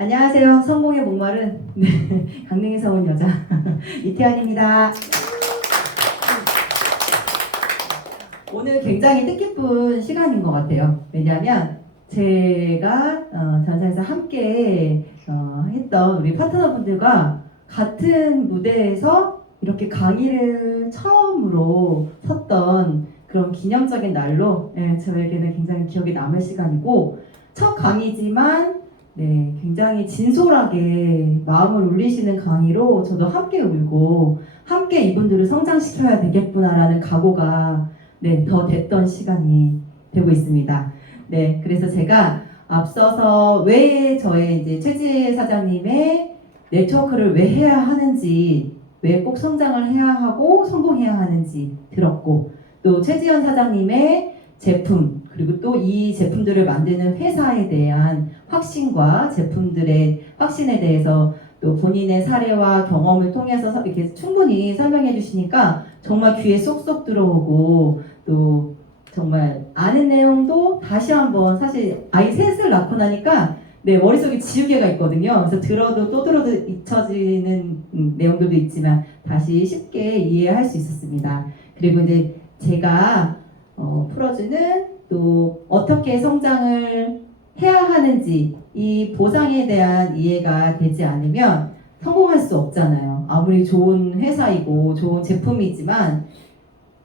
안녕하세요. 성공의 목마른 강릉에서 온 여자 이태현입니다. 오늘 굉장히 뜻깊은 시간인 것 같아요. 왜냐하면 제가 전사에서 함께 했던 우리 파트너분들과 같은 무대에서 이렇게 강의를 처음으로 섰던 그런 기념적인 날로 저에게는 굉장히 기억에 남을 시간이고, 첫 강의지만 굉장히 진솔하게 마음을 울리시는 강의로 저도 함께 울고 함께 이분들을 성장시켜야 되겠구나라는 각오가 더 됐던 시간이 되고 있습니다. 그래서 제가 앞서서 왜 저의 이제 최지혜 사장님의 네트워크를 왜 해야 하는지, 왜 꼭 성장을 해야 하고 성공해야 하는지 들었고, 또 최지현 사장님의 제품, 그리고 또 이 제품들을 만드는 회사에 대한 확신과 제품들의 확신에 대해서 또 본인의 사례와 경험을 통해서 이렇게 충분히 설명해 주시니까 정말 귀에 쏙쏙 들어오고, 또 정말 아는 내용도 다시 한번, 사실 아이 셋을 낳고 나니까 머릿속에 지우개가 있거든요. 그래서 들어도 또 들어도 잊혀지는 내용들도 있지만 다시 쉽게 이해할 수 있었습니다. 그리고 이제 제가 풀어주는, 또 어떻게 성장을 해야 하는지, 이 보상에 대한 이해가 되지 않으면 성공할 수 없잖아요. 아무리 좋은 회사이고 좋은 제품이지만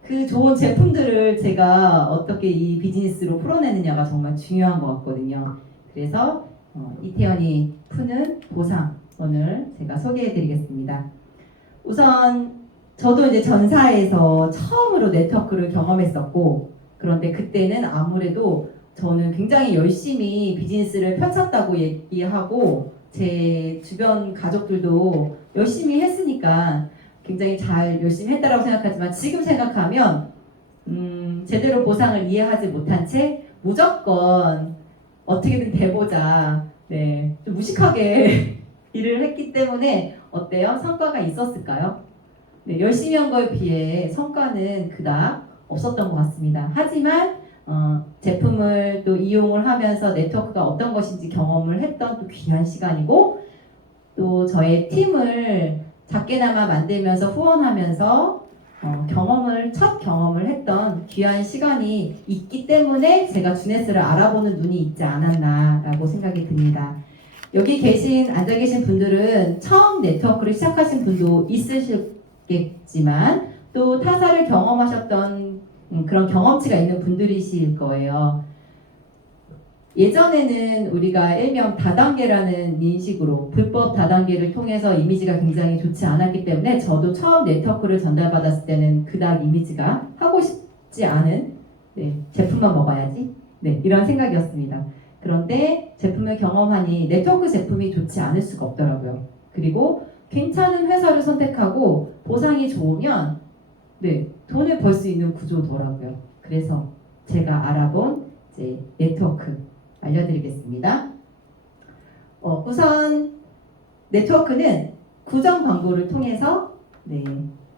그 좋은 제품들을 제가 어떻게 이 비즈니스로 풀어내느냐가 정말 중요한 것 같거든요. 그래서 이태현이 푸는 보상, 오늘 제가 소개해 드리겠습니다. 우선 저도 이제 전사에서 처음으로 네트워크를 경험했었고, 그런데 그때는 아무래도 저는 굉장히 열심히 비즈니스를 펼쳤다고 얘기하고, 제 주변 가족들도 열심히 했으니까 굉장히 잘 열심히 했다라고 생각하지만, 지금 생각하면 제대로 보상을 이해하지 못한 채 무조건 어떻게든 돼보자, 좀 무식하게 일을 했기 때문에 어때요? 성과가 있었을까요? 열심히 한 거에 비해 성과는 그닥 없었던 것 같습니다. 하지만 제품을 또 이용을 하면서 네트워크가 어떤 것인지 경험을 했던 또 귀한 시간이고, 또 저의 팀을 작게나마 만들면서 후원하면서 첫 경험을 했던 귀한 시간이 있기 때문에 제가 주네스를 알아보는 눈이 있지 않았나라고 생각이 듭니다. 여기 앉아 계신 분들은 처음 네트워크를 시작하신 분도 있으시겠지만, 또 타사를 경험하셨던 그런 경험치가 있는 분들이실 거예요. 예전에는 우리가 일명 다단계라는 인식으로 불법 다단계를 통해서 이미지가 굉장히 좋지 않았기 때문에, 저도 처음 네트워크를 전달받았을 때는 그닥 이미지가 하고 싶지 않은, 제품만 먹어야지, 이런 생각이었습니다. 그런데 제품을 경험하니 네트워크 제품이 좋지 않을 수가 없더라고요. 그리고 괜찮은 회사를 선택하고 보상이 좋으면 돈을 벌 수 있는 구조더라고요. 그래서 제가 알아본 이제 네트워크 알려드리겠습니다. 우선 네트워크는 구정 광고를 통해서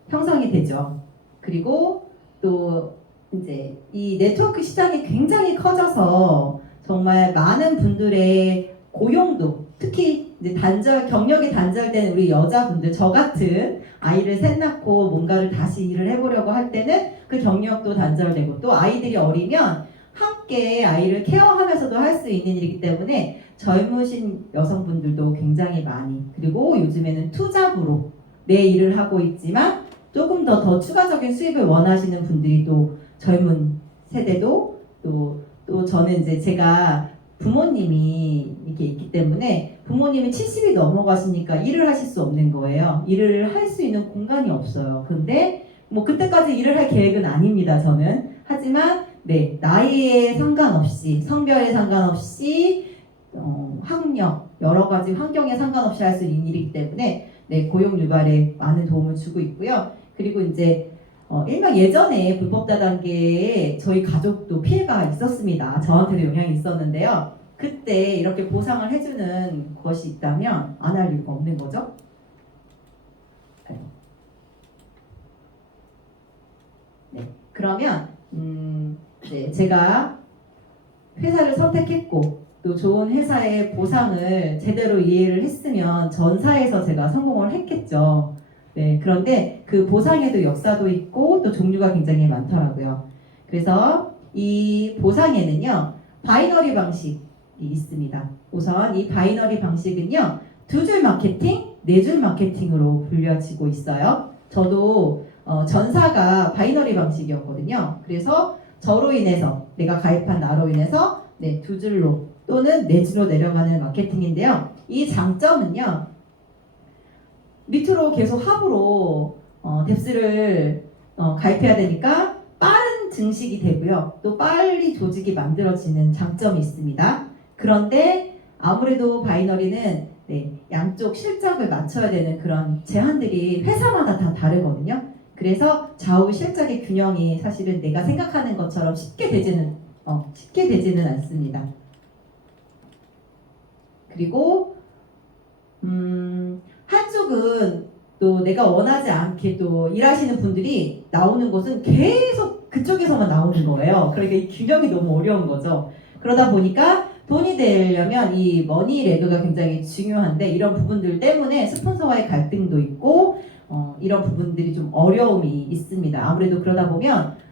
형성이 되죠. 그리고 또 이제 이 네트워크 시장이 굉장히 커져서 정말 많은 분들의 고용도, 특히 이제 경력이 단절된 우리 여자분들, 저 같은 아이를 셋 낳고 뭔가를 다시 일을 해보려고 할 때는 그 경력도 단절되고, 또 아이들이 어리면 함께 아이를 케어하면서도 할 수 있는 일이기 때문에 젊으신 여성분들도 굉장히 많이, 그리고 요즘에는 투잡으로 내 일을 하고 있지만 조금 더 추가적인 수입을 원하시는 분들이 또 젊은 세대도, 또 저는 이제 제가 부모님이 이렇게 있기 때문에 부모님이 70이 넘어가시니까 일을 하실 수 없는 거예요. 일을 할 수 있는 공간이 없어요. 근데 뭐 그때까지 일을 할 계획은 아닙니다, 저는. 하지만 나이에 상관없이, 성별에 상관없이, 학력, 여러 가지 환경에 상관없이 할 수 있는 일이기 때문에 고용 유발에 많은 도움을 주고 있고요. 그리고 이제 일명 예전에 불법 다단계에 저희 가족도 피해가 있었습니다. 저한테도 영향이 있었는데요. 그때 이렇게 보상을 해주는 것이 있다면 안 할 이유가 없는 거죠. 그러면 제가 회사를 선택했고, 또 좋은 회사의 보상을 제대로 이해를 했으면 전사에서 제가 성공을 했겠죠. 네, 그런데 그 보상에도 역사도 있고 또 종류가 굉장히 많더라고요. 그래서 이 보상에는요, 바이너리 방식이 있습니다. 우선 이 바이너리 방식은요, 두 줄 마케팅, 네 줄 마케팅으로 불려지고 있어요. 저도 전사가 바이너리 방식이었거든요. 그래서 저로 인해서, 내가 가입한 나로 인해서 네, 두 줄로 또는 네 줄로 내려가는 마케팅인데요. 이 장점은요, 밑으로 계속 합으로 뎁스를 가입해야 되니까 빠른 증식이 되고요. 또 빨리 조직이 만들어지는 장점이 있습니다. 그런데 아무래도 바이너리는 네, 양쪽 실적을 맞춰야 되는 그런 제한들이 회사마다 다 다르거든요. 그래서 좌우 실적의 균형이 사실은 내가 생각하는 것처럼 쉽게 되지는 않습니다. 그리고 한쪽은 또 내가 원하지 않게 또 일하시는 분들이 나오는 곳은 계속 그쪽에서만 나오는 거예요. 그러니까 이 균형이 너무 어려운 거죠. 그러다 보니까 돈이 되려면 이 머니 레그가 굉장히 중요한데 이런 부분들 때문에 스폰서와의 갈등도 있고 이런 부분들이 좀 어려움이 있습니다. 아무래도 그러다 보면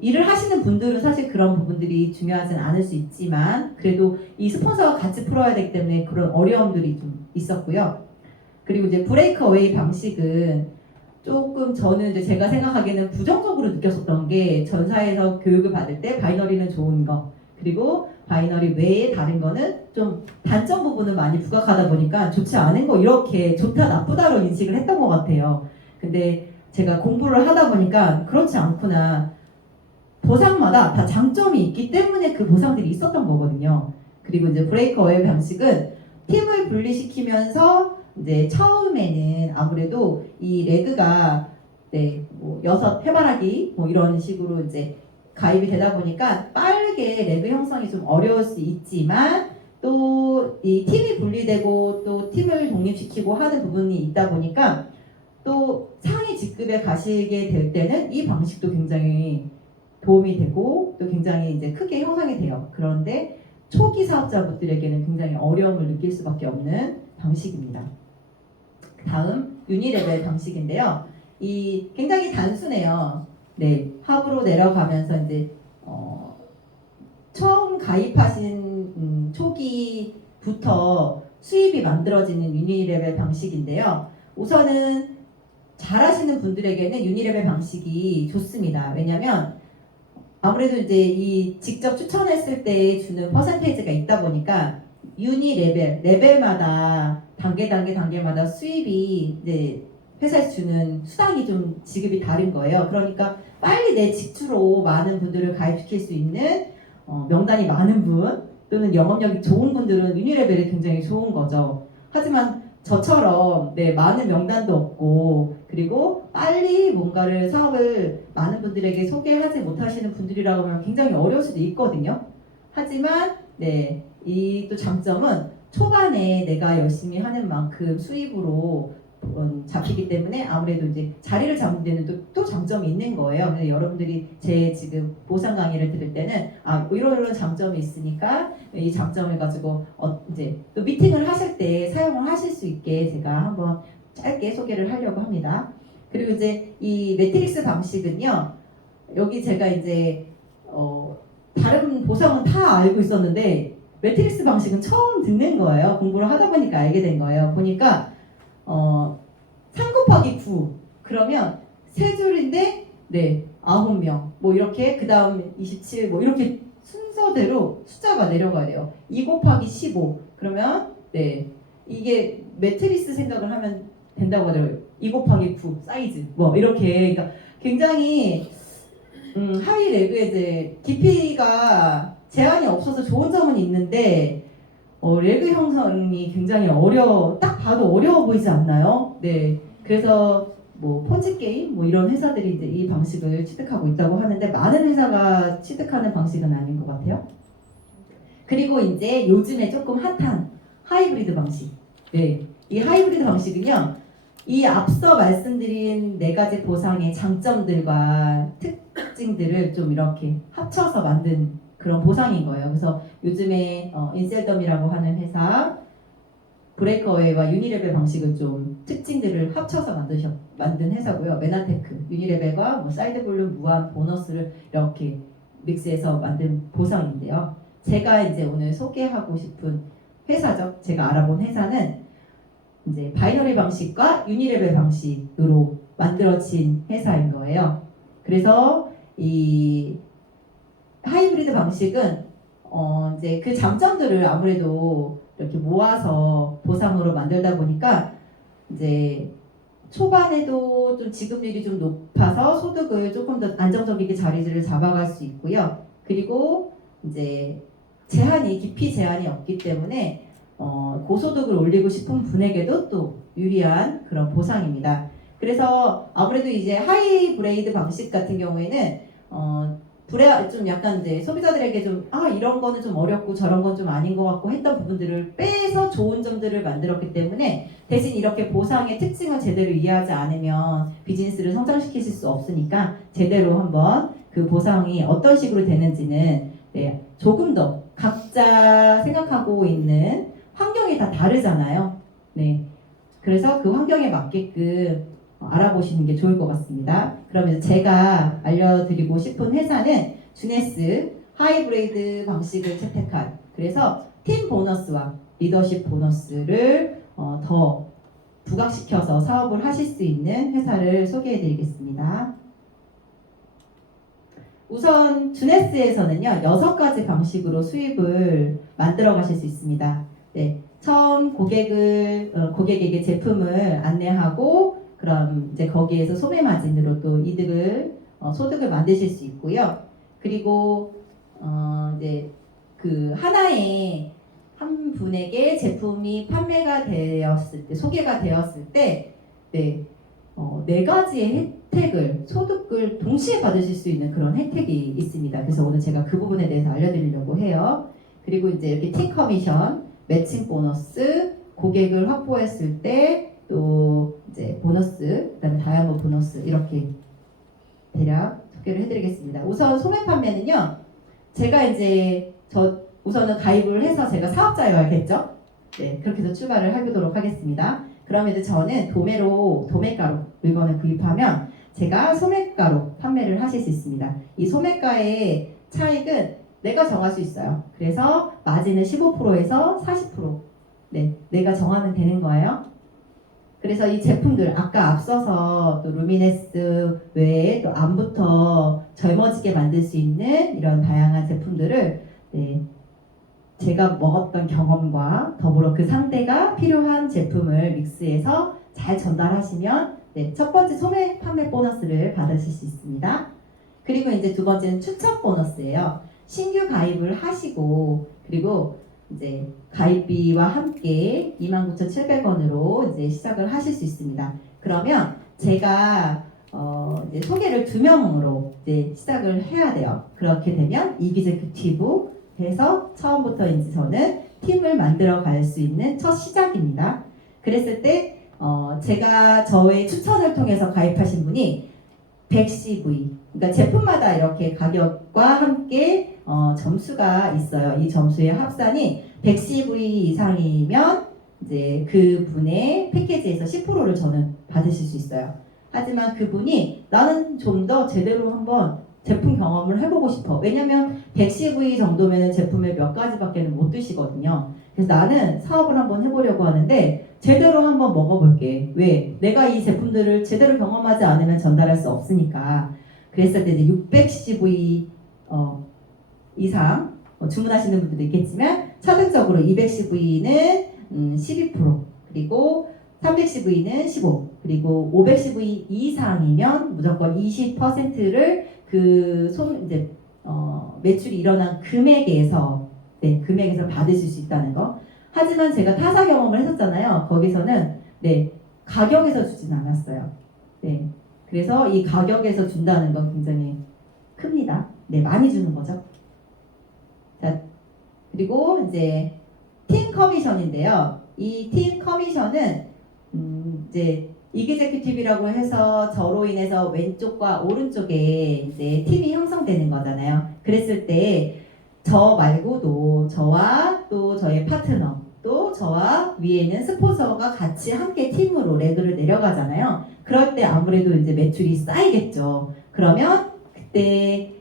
일을 하시는 분들은 사실 그런 부분들이 중요하진 않을 수 있지만 그래도 이 스폰서와 같이 풀어야 되기 때문에 그런 어려움들이 좀 있었고요. 그리고 이제 브레이크어웨이 방식은 조금 저는 이제 제가 생각하기에는 부정적으로 느꼈었던 게 전사에서 교육을 받을 때 바이너리는 좋은 거 그리고 바이너리 외에 다른 거는 좀 단점 부분을 많이 부각하다 보니까 좋지 않은 거 이렇게 좋다 나쁘다로 인식을 했던 것 같아요. 근데 제가 공부를 하다 보니까 그렇지 않구나. 보상마다 다 장점이 있기 때문에 그 보상들이 있었던 거거든요. 그리고 이제 브레이크어웨이 방식은 팀을 분리시키면서 이제 처음에는 아무래도 이 레그가 네, 뭐 6 해바라기 뭐 이런 식으로 이제 가입이 되다 보니까 빠르게 레그 형성이 좀 어려울 수 있지만 또 이 팀이 분리되고 또 팀을 독립시키고 하는 부분이 있다 보니까 또 상위 직급에 가시게 될 때는 이 방식도 굉장히 도움이 되고 또 굉장히 이제 크게 형성이 돼요. 그런데 초기 사업자분들에게는 굉장히 어려움을 느낄 수밖에 없는 방식입니다. 다음 유니레벨 방식인데요. 이 굉장히 단순해요. 네, 합으로 내려가면서 이제 처음 가입하신 초기부터 수입이 만들어지는 유니레벨 방식인데요. 우선은 잘하시는 분들에게는 유니레벨 방식이 좋습니다. 왜냐하면 아무래도 이제 이 직접 추천했을 때 주는 퍼센테이지가 있다 보니까 레벨마다 단계마다 수입이 이제 회사에서 주는 수당이 좀 지급이 다른 거예요. 그러니까 빨리 내 직주로 많은 분들을 가입시킬 수 있는 명단이 많은 분 또는 영업력이 좋은 분들은 유니레벨이 굉장히 좋은 거죠. 하지만 저처럼 네, 많은 명단도 없고 그리고 빨리 뭔가를 사업을 많은 분들에게 소개하지 못하시는 분들이라고 하면 굉장히 어려울 수도 있거든요. 하지만 네, 이 또 장점은 초반에 내가 열심히 하는 만큼 수입으로 잡히기 때문에 아무래도 이제 자리를 잡는 데는 또 장점이 있는 거예요. 그래서 여러분들이 제 지금 보상 강의를 들을 때는 이런 장점이 있으니까 이 장점을 가지고 이제 또 미팅을 하실 때 사용을 하실 수 있게 제가 한번 짧게 소개를 하려고 합니다. 그리고 이제 이 매트릭스 방식은요. 여기 제가 이제 다른 보상은 다 알고 있었는데 매트릭스 방식은 처음 듣는 거예요. 공부를 하다 보니까 알게 된 거예요. 보니까 3 곱하기 9 그러면 3줄인데 네 9명 뭐 이렇게 그 다음 27 뭐 이렇게 순서대로 숫자가 내려가야 돼요. 2 곱하기 15 그러면 네 이게 매트리스 생각을 하면 된다고 하더라고요. 2 곱하기 9 사이즈 뭐 이렇게 그러니까 굉장히 하위 레그에 이제 깊이가 제한이 없어서 좋은 점은 있는데 레그 형성이 굉장히 딱 봐도 어려워 보이지 않나요? 네. 그래서 뭐 폰지 게임 뭐 이런 회사들이 이제 이 방식을 취득하고 있다고 하는데 많은 회사가 취득하는 방식은 아닌 것 같아요. 그리고 이제 요즘에 조금 핫한 하이브리드 방식. 네. 이 하이브리드 방식은요. 이 앞서 말씀드린 4가지 보상의 장점들과 특징들을 좀 이렇게 합쳐서 만든 그런 보상인 거예요. 그래서 요즘에 인셀덤이라고 하는 회사 브레이크어웨이와 유니레벨 방식을 좀 특징들을 합쳐서 만든 회사고요. 메나테크, 유니레벨과 뭐 사이드 볼륨, 무한 보너스를 이렇게 믹스해서 만든 보상인데요. 제가 이제 오늘 소개하고 싶은 회사죠. 제가 알아본 회사는 이제 바이너리 방식과 유니레벨 방식으로 만들어진 회사인 거예요. 그래서 이 하이브리드 방식은 이제 그 장점들을 아무래도 이렇게 모아서 보상으로 만들다 보니까 이제 초반에도 좀 지급률이 좀 높아서 소득을 조금 더 안정적이게 자리를 잡아갈 수 있고요. 그리고 이제 깊이 제한이 없기 때문에 고소득을 올리고 싶은 분에게도 또 유리한 그런 보상입니다. 그래서 아무래도 이제 하이브레이드 방식 같은 경우에는 좀 약간 이제 소비자들에게 좀 이런 거는 좀 어렵고 저런 건 좀 아닌 것 같고 했던 부분들을 빼서 좋은 점들을 만들었기 때문에 대신 이렇게 보상의 특징을 제대로 이해하지 않으면 비즈니스를 성장시키실 수 없으니까 제대로 한번 그 보상이 어떤 식으로 되는지는 조금 더 각자 생각하고 있는 환경이 다 다르잖아요. 네, 그래서 그 환경에 맞게끔 알아보시는 게 좋을 것 같습니다. 그러면 제가 알려드리고 싶은 회사는 주네스 하이브레이드 방식을 채택한 그래서 팀 보너스와 리더십 보너스를 더 부각시켜서 사업을 하실 수 있는 회사를 소개해드리겠습니다. 우선 주네스에서는요 6가지 방식으로 수입을 만들어 가실 수 있습니다. 네, 처음 고객에게 제품을 안내하고 그럼 이제 거기에서 소매 마진으로 또 소득을 만드실 수 있고요. 그리고 이제 그 하나의 한 분에게 제품이 판매가 되었을 때 소개가 되었을 때 네 가지의 소득을 동시에 받으실 수 있는 그런 혜택이 있습니다. 그래서 오늘 제가 그 부분에 대해서 알려드리려고 해요. 그리고 이제 이렇게 팀 커미션, 매칭 보너스, 고객을 확보했을 때 또 이제 보너스, 그다음에 다이아몬드 보너스 이렇게 대략 소개를 해드리겠습니다. 우선 소매 판매는요, 제가 이제 우선은 가입을 해서 제가 사업자여야겠죠? 네, 그렇게 해서 출발을 해보도록 하겠습니다. 그러면 이제 저는 도매가로 물건을 구입하면 제가 소매가로 판매를 하실 수 있습니다. 이 소매가의 차익은 내가 정할 수 있어요. 그래서 마진은 15%에서 40%. 네, 내가 정하면 되는 거예요. 그래서 이 제품들 아까 앞서서 또 루미네스 외에 또 안부터 젊어지게 만들 수 있는 이런 다양한 제품들을 제가 먹었던 경험과 더불어 그 상대가 필요한 제품을 믹스해서 잘 전달하시면 첫 번째 소매 판매 보너스를 받으실 수 있습니다. 그리고 이제 두 번째는 추천 보너스예요. 신규 가입을 하시고 그리고 이제 가입비와 함께 29,700원으로 이제 시작을 하실 수 있습니다. 그러면 제가 이제 소개를 2명으로 이제 시작을 해야 돼요. 그렇게 되면 이기제큐티브 해서 처음부터 이제 저는 팀을 만들어 갈 수 있는 첫 시작입니다. 그랬을 때 제가 저의 추천을 통해서 가입하신 분이 100CV, 그러니까 제품마다 이렇게 가격과 함께 점수가 있어요. 이 점수의 합산이 110V 이상이면 이제 그 분의 패키지에서 10%를 저는 받으실 수 있어요. 하지만 그분이 나는 좀 더 제대로 한번 제품 경험을 해보고 싶어. 왜냐면 110V 정도면 제품을 몇 가지밖에 못 드시거든요. 그래서 나는 사업을 한번 해보려고 하는데 제대로 한번 먹어볼게. 왜? 내가 이 제품들을 제대로 경험하지 않으면 전달할 수 없으니까. 그랬을 때 이제 610V 이상 주문하시는 분들도 있겠지만 차등적으로 210V는 12% 그리고 310V는 15% 그리고 510V 이상이면 무조건 20%를 이제 매출이 일어난 금액에서 받으실 수 있다는 거. 하지만 제가 타사 경험을 했었잖아요. 거기서는 가격에서 주진 않았어요. 그래서 이 가격에서 준다는 건 굉장히 큽니다. 많이 주는 거죠. 자, 그리고 이제 팀 커미션인데요. 이 팀 커미션은 이제 이기제큐티브라고 해서 저로 인해서 왼쪽과 오른쪽에 이제 팀이 형성되는 거잖아요. 그랬을 때 저 말고도 저와 또 저의 파트너 또 저와 위에 있는 스폰서가 같이 함께 팀으로 레그를 내려가잖아요. 그럴 때 아무래도 이제 매출이 쌓이겠죠. 그러면 그때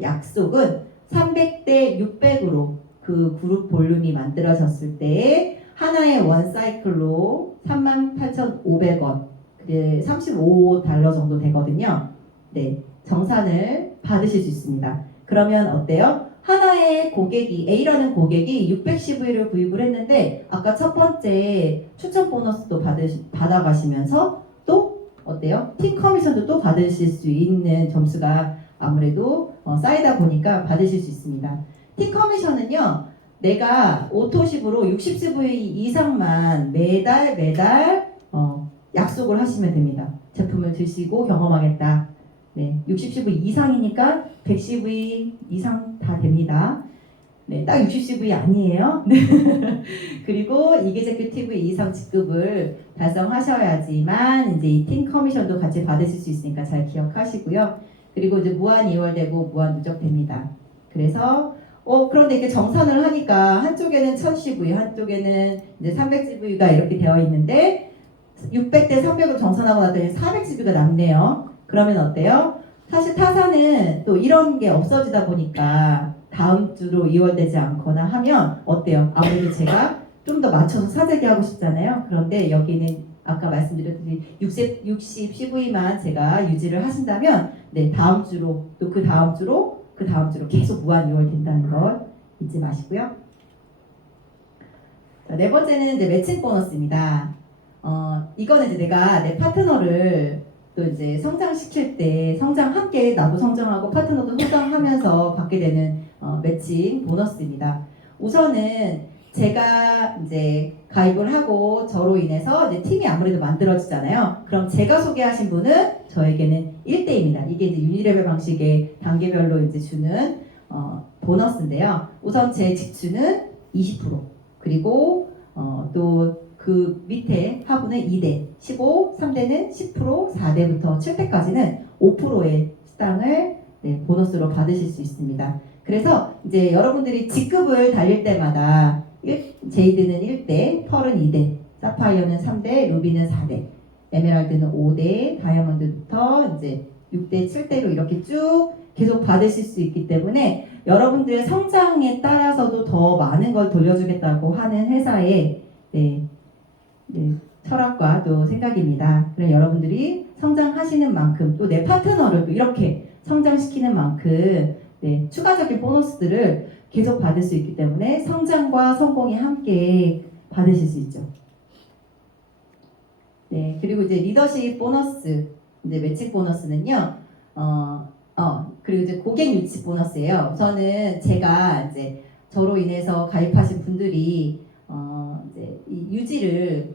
약속은 300대 600으로 그 그룹 볼륨이 만들어졌을 때 하나의 원 사이클로 38,500원, 그게 $35 정도 되거든요. 네, 정산을 받으실 수 있습니다. 그러면 어때요? 하나의 고객이, A라는 고객이 610V를 구입을 했는데 아까 첫 번째 추천 보너스도 받아가시면서 또 어때요? 팀 커미션도 또 받으실 수 있는 점수가 아무래도 쌓이다 보니까 받으실 수 있습니다. 팀 커미션은요, 내가 오토십으로 60CV 이상만 매달 약속을 하시면 됩니다. 제품을 드시고 경험하겠다. 네, 60CV 이상이니까 110V 이상 다 됩니다. 네, 딱 60CV 아니에요. 네. 그리고 이그제큐티브 이상 직급을 달성하셔야지만 이제 이 팀 커미션도 같이 받으실 수 있으니까 잘 기억하시고요. 그리고 이제 무한 2월되고 무한 누적됩니다. 그래서 그런데 이렇게 정산을 하니까 한쪽에는 1000CV, 한쪽에는 이제 300CV가 이렇게 되어 있는데 600대 300으로 정산하고 나더니 400CV가 남네요. 그러면 어때요? 사실 타사는 또 이런 게 없어지다 보니까 다음 주로 2월 되지 않거나 하면 어때요? 아무래도 제가 좀 더 맞춰서 사재기 하고 싶잖아요. 그런데 여기는 아까 말씀드렸듯이 60 CV만 제가 유지를 하신다면 네, 다음 주로 또 그 다음 주로 그 다음 주로 계속 무한 2월 된다는 걸 잊지 마시고요. 자, 네 번째는 이제 매칭 보너스입니다. 이거는 이제 내가 내 파트너를 또 이제 성장시킬 때 함께 나도 성장하고 파트너도 성장하면서 받게 되는 매칭 보너스입니다. 우선은 제가 이제 가입을 하고 저로 인해서 이제 팀이 아무래도 만들어지잖아요. 그럼 제가 소개하신 분은 저에게는 1대입니다. 이게 이제 유니레벨 방식의 단계별로 이제 주는 보너스인데요. 우선 제 직주는 20%, 그리고 또 그 밑에 하부는 2대, 15, 3대는 10%, 4대부터 7대까지는 5%의 수당을 네, 보너스로 받으실 수 있습니다. 그래서 이제 여러분들이 직급을 달릴 때마다 제이드는 1대, 펄은 2대, 사파이어는 3대, 루비는 4대, 에메랄드는 5대, 다이아몬드부터 이제 6대, 7대로 이렇게 쭉 계속 받으실 수 있기 때문에 여러분들의 성장에 따라서도 더 많은 걸 돌려주겠다고 하는 회사의 철학과 또 생각입니다. 그럼 여러분들이 성장하시는 만큼 또 내 파트너를 또 이렇게 성장시키는 만큼 추가적인 보너스들을 계속 받을 수 있기 때문에 성장과 성공이 함께 받으실 수 있죠. 네, 그리고 이제 리더십 보너스, 이제 매칭 보너스는요, 그리고 이제 고객 유치 보너스예요. 우선은 제가 이제 저로 인해서 가입하신 분들이 이제 이 유지를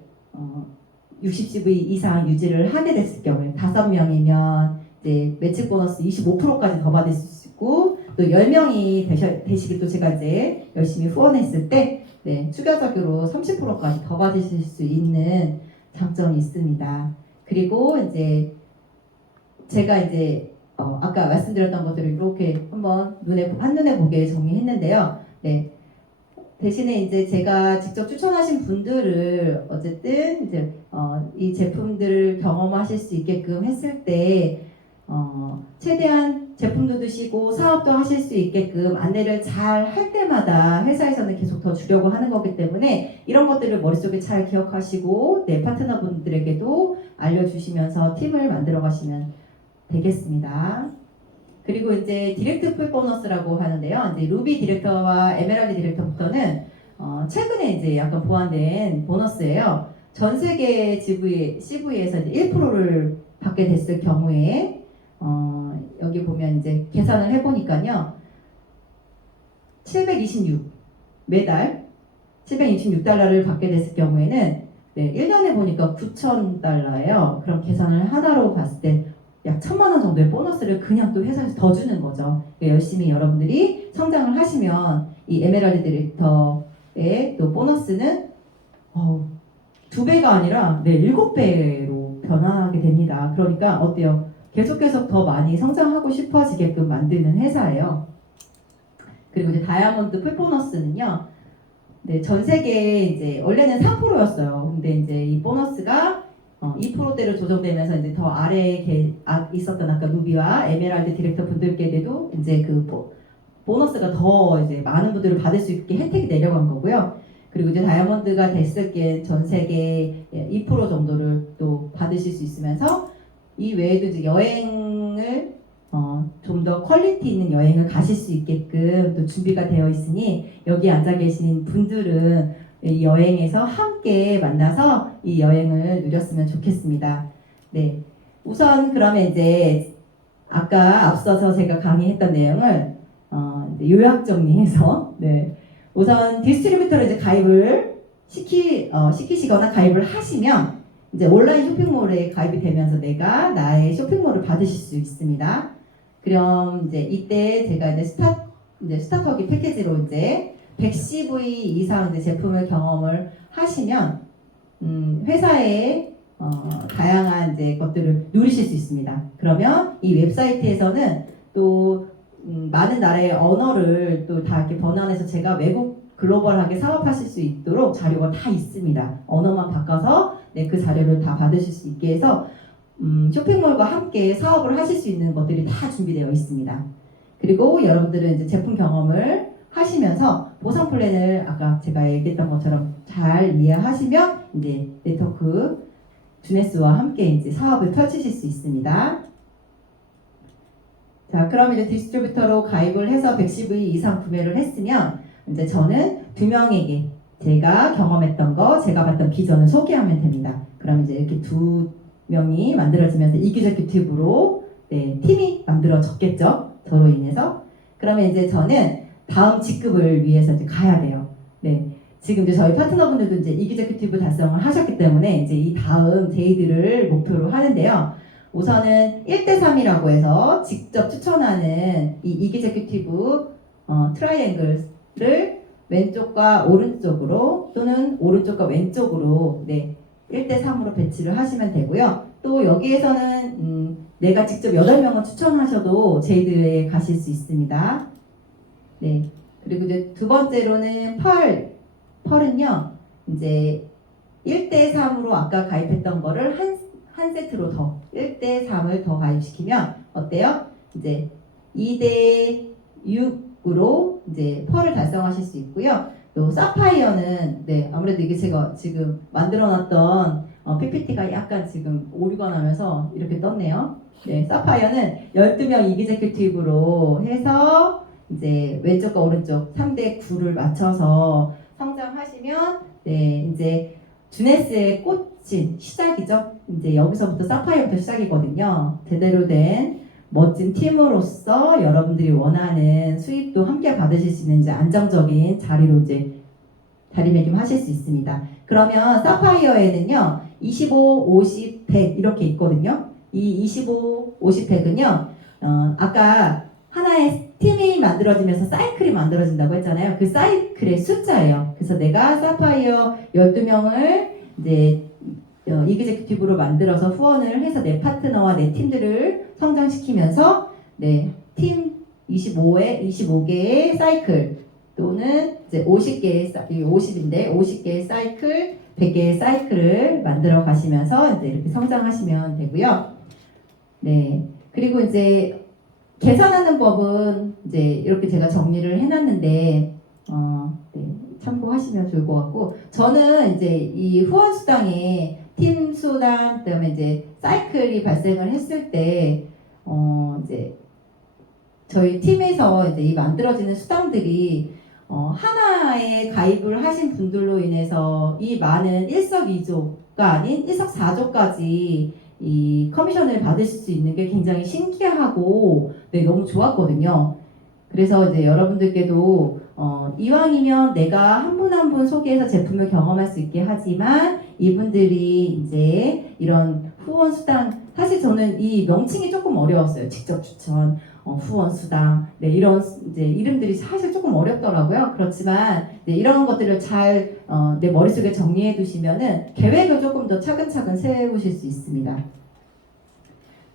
60CV 이상 유지를 하게 됐을 경우에 5명이면 이제 매칭 보너스 25%까지 더 받을 수 있고 또 10명이 되시길 또 제가 이제 열심히 후원했을 때 추가적으로 30%까지 더 받으실 수 있는 장점이 있습니다. 그리고 이제 제가 이제 아까 말씀드렸던 것들을 이렇게 한번 한눈에 보게 정리했는데요. 네. 대신에 이제 제가 직접 추천하신 분들을 어쨌든 이제 이 제품들을 경험하실 수 있게끔 했을 때 최대한 제품도 드시고 사업도 하실 수 있게끔 안내를 잘 할 때마다 회사에서는 계속 더 주려고 하는 거기 때문에 이런 것들을 머릿속에 잘 기억하시고 내 파트너분들에게도 알려주시면서 팀을 만들어 가시면 되겠습니다. 그리고 이제 디렉트 풀 보너스라고 하는데요. 이제 루비 디렉터와 에메랄드 디렉터부터는 최근에 이제 약간 보완된 보너스예요. 전 세계 CV에서 이제 1%를 받게 됐을 경우에 여기 보면 이제 계산을 해보니까요. 726 매달 726달러를 받게 됐을 경우에는 1년에 보니까 9,000달러예요. 그럼 계산을 하나로 봤을 때 약 1,000만 원 정도의 보너스를 그냥 또 회사에서 더 주는 거죠. 열심히 여러분들이 성장을 하시면 이 에메랄드 디렉터의 또 보너스는 2배가 아니라 7배로 변하게 됩니다. 그러니까 어때요? 계속 더 많이 성장하고 싶어지게끔 만드는 회사예요. 그리고 이제 다이아몬드 풀보너스는요. 네, 전 세계에 이제 원래는 3%였어요. 근데 이제 이 보너스가 2%대로 조정되면서 이제 더 아래에 있었던 아까 루비와 에메랄드 디렉터 분들께도 이제 그 보너스가 더 이제 많은 분들을 받을 수 있게 혜택이 내려간 거고요. 그리고 이제 다이아몬드가 됐을 게 전 세계 2% 정도를 또 받으실 수 있으면서 이 외에도 이제 여행을 좀 더 퀄리티 있는 여행을 가실 수 있게끔 또 준비가 되어 있으니 여기 앉아 계신 분들은 이 여행에서 함께 만나서 이 여행을 누렸으면 좋겠습니다. 네, 우선 그러면 이제 아까 앞서서 제가 강의했던 내용을 이제 요약 정리해서 네, 우선 디스트리뷰터를 이제 가입을 시키시거나 가입을 하시면 이제 온라인 쇼핑몰에 가입이 되면서 내가 나의 쇼핑몰을 받으실 수 있습니다. 그럼 이제 이때 제가 이제 스타터기 패키지로 이제 110V 이상 이제 제품을 경험을 하시면 회사의 다양한 이제 것들을 누리실 수 있습니다. 그러면 이 웹사이트에서는 또 많은 나라의 언어를 또 다 이렇게 번안해서 제가 외국 글로벌하게 사업하실 수 있도록 자료가 다 있습니다. 언어만 바꿔서 네, 그 자료를 다 받으실 수 있게 해서 쇼핑몰과 함께 사업을 하실 수 있는 것들이 다 준비되어 있습니다. 그리고 여러분들은 이제 제품 경험을 하시면서 보상 플랜을 아까 제가 얘기했던 것처럼 잘 이해하시면 이제 네트워크 주네스와 함께 이제 사업을 펼치실 수 있습니다. 자, 그럼 이제 디스트리뷰터로 가입을 해서 110V 이상 구매를 했으면 이제 저는 2명에게 제가 경험했던 거, 제가 봤던 비전을 소개하면 됩니다. 그럼 이제 이렇게 2명이 만들어지면서 이기저큐티브로 네, 팀이 만들어졌겠죠. 저로 인해서. 그러면 이제 저는 다음 직급을 위해서 이제 가야 돼요. 네. 지금 이제 저희 파트너분들도 이제 이기저큐티브 달성을 하셨기 때문에 이제 이 다음 제이드를 목표로 하는데요. 우선은 1대3이라고 해서 직접 추천하는 이 이기제큐티브 트라이앵글을 왼쪽과 오른쪽으로 또는 오른쪽과 왼쪽으로 네, 1대3으로 배치를 하시면 되고요. 또 여기에서는 내가 직접 8명을 추천하셔도 제이드에 가실 수 있습니다. 네. 그리고 이제 두 번째로는 펄은요. 이제 1대3으로 아까 가입했던 거를 한 세트로 더 1대3을 더 가입시키면 어때요? 이제 2대6으로 이제 펄을 달성하실 수 있고요. 또 사파이어는 네 아무래도 이게 제가 지금 만들어놨던 PPT가 약간 지금 오류가 나면서 이렇게 떴네요. 네, 사파이어는 12명 이기제큐티브로 해서 이제 왼쪽과 오른쪽 3대9를 맞춰서 성장하시면 네 이제 주네스의 꽃인 시작이죠. 이제 여기서부터 사파이어부터 시작이거든요. 제대로 된 멋진 팀으로서 여러분들이 원하는 수입도 함께 받으실 수 있는 이제 안정적인 자리로 이제 자리매김하실 수 있습니다. 그러면 사파이어에는요 25, 50, 100 이렇게 있거든요. 이 25, 50, 100은요 아까 하나의 팀이 만들어지면서 사이클이 만들어진다고 했잖아요. 그 사이클의 숫자예요. 그래서 내가 사파이어 12명을 이제 이그제큐티브로 만들어서 후원을 해서 내 파트너와 내 팀들을 성장시키면서 네, 팀 25개의 사이클 또는 이제 50개의 50인데 50개의 사이클, 100개의 사이클을 만들어 가시면서 이제 이렇게 성장하시면 되고요. 네. 그리고 이제 계산하는 법은 이제 이렇게 제가 정리를 해놨는데 네, 참고하시면 좋을 것 같고 저는 이제 이 후원 수당에 팀 수당 그다음에 이제 사이클이 발생을 했을 때 이제 저희 팀에서 이제 이 만들어지는 수당들이 하나에 가입을 하신 분들로 인해서 이 많은 일석이조가 아닌 일석사조까지 이 커미션을 받으실 수 있는 게 굉장히 신기하고 네, 너무 좋았거든요. 그래서 이제 여러분들께도 이왕이면 내가 한 분 한 분 소개해서 제품을 경험할 수 있게 하지만 이분들이 이제 이런 후원 수당 사실 저는 이 명칭이 조금 어려웠어요. 직접 추천, 후원 수당, 네 이런 이제 이름들이 사실 조금 어렵더라고요. 그렇지만 네, 이런 것들을 잘 내 머릿속에 정리해 두시면은 계획을 조금 더 차근차근 세우실 수 있습니다.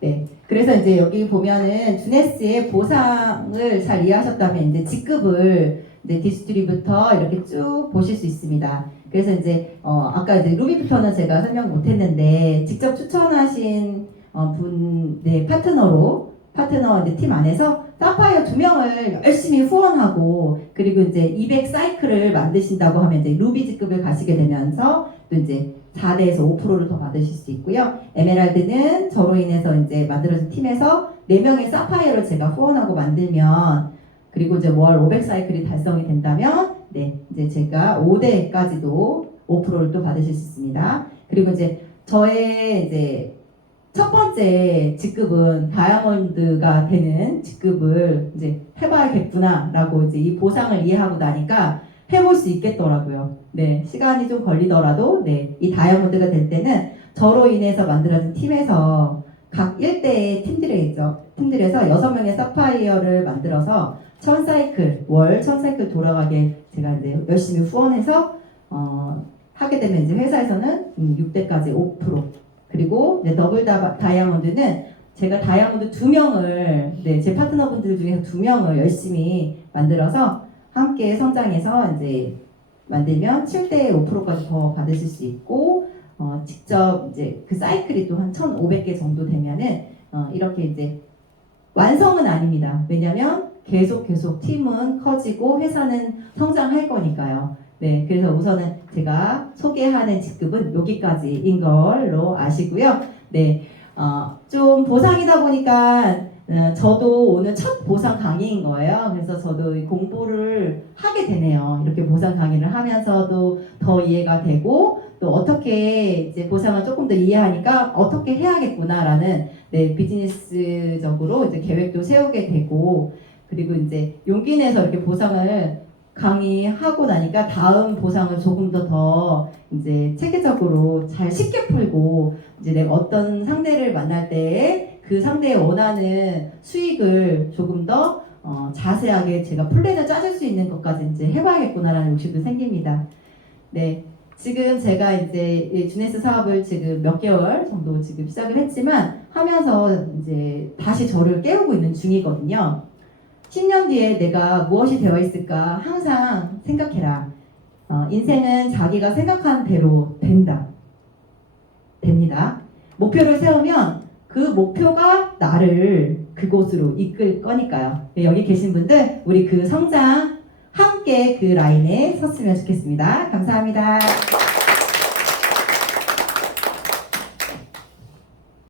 네. 그래서 이제 여기 보면은 주네스의 보상을 잘 이해하셨다면 이제 직급을 이제 디스트리부터 이렇게 쭉 보실 수 있습니다. 그래서 이제 아까 이제 루비부터는 제가 설명 못했는데 직접 추천하신 분의 파트너 이제 팀 안에서 사파이어 2명을 열심히 후원하고 그리고 이제 200 사이클을 만드신다고 하면 이제 루비 직급을 가시게 되면서 또 이제 4대에서 5%를 더 받으실 수 있고요. 에메랄드는 저로 인해서 이제 만들어진 팀에서 4명의 사파이어를 제가 후원하고 만들면 그리고 이제 월 500 사이클이 달성이 된다면 네, 이제 제가 5대까지도 5%를 또 받으실 수 있습니다. 그리고 이제 저의 이제 첫 번째 직급은 다이아몬드가 되는 직급을 이제 해봐야겠구나라고 이제 이 보상을 이해하고 나니까 해볼 수 있겠더라고요. 네, 시간이 좀 걸리더라도 네, 이 다이아몬드가 될 때는 저로 인해서 만들어진 팀에서 각 1대의 팀들에서 6명의 사파이어를 만들어서 1000사이클, 월 1000사이클 돌아가게 제가 이제 열심히 후원해서 하게 되면 이제 회사에서는 6대까지 5%. 그리고 이제 더블 다이아몬드는 제가 다이아몬드 2명을 네, 제 파트너분들 중에서 2명을 열심히 만들어서 함께 성장해서 이제 만들면 7대 5%까지 더 받으실 수 있고 직접 이제 그 사이클이 또 한 1,500개 정도 되면은 이렇게 이제 완성은 아닙니다. 왜냐면 계속 팀은 커지고 회사는 성장할 거니까요. 네, 그래서 우선은 제가 소개하는 직급은 여기까지인 걸로 아시고요. 네, 좀 보상이다 보니까 저도 오늘 첫 보상 강의인 거예요. 그래서 저도 공부를 하게 되네요. 이렇게 보상 강의를 하면서도 더 이해가 되고 또 어떻게 이제 보상을 조금 더 이해하니까 어떻게 해야겠구나라는 네, 비즈니스적으로 이제 계획도 세우게 되고 그리고 이제 용기 내서 이렇게 보상을 강의하고 나니까 다음 보상을 조금 더 이제 체계적으로 잘 쉽게 풀고 이제 내가 어떤 상대를 만날 때 그 상대의 원하는 수익을 조금 더 자세하게 제가 플랜을 짜줄 수 있는 것까지 이제 해봐야겠구나라는 욕심도 생깁니다. 네. 지금 제가 이제 주네스 사업을 지금 몇 개월 정도 지금 시작을 했지만 하면서 이제 다시 저를 깨우고 있는 중이거든요. 10년 뒤에 내가 무엇이 되어 있을까 항상 생각해라. 인생은 자기가 생각한 대로 됩니다. 목표를 세우면 그 목표가 나를 그곳으로 이끌 거니까요. 여기 계신 분들 우리 그 성장 함께 그 라인에 섰으면 좋겠습니다. 감사합니다.